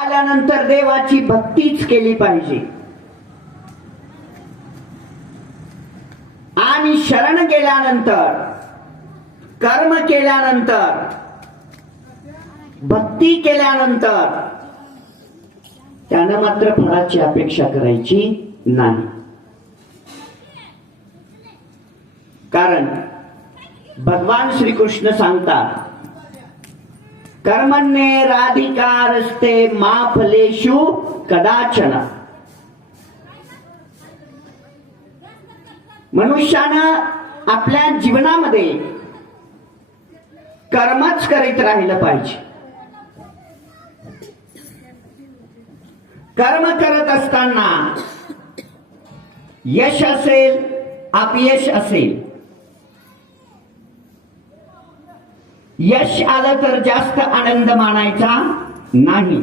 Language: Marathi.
आल्यानंतर देवाची भक्तीच केली पाहिजे आणि शरण गेल्यानंतर कर्म केल्यानंतर भक्ती केल्यानंतर त्यानं मात्र फळाची अपेक्षा करायची नाही. कारण भगवान श्रीकृष्ण सांगतात कर्मण्येवाधिकारस्ते मा फलेषु कदाचन. मनुष्यानं आपल्या जीवनामध्ये कर्मच करीत राहिलं पाहिजे. कर्म करत असताना यश असेल अपयश असेल, यश आलं तर जास्त आनंद मानायचा नाही,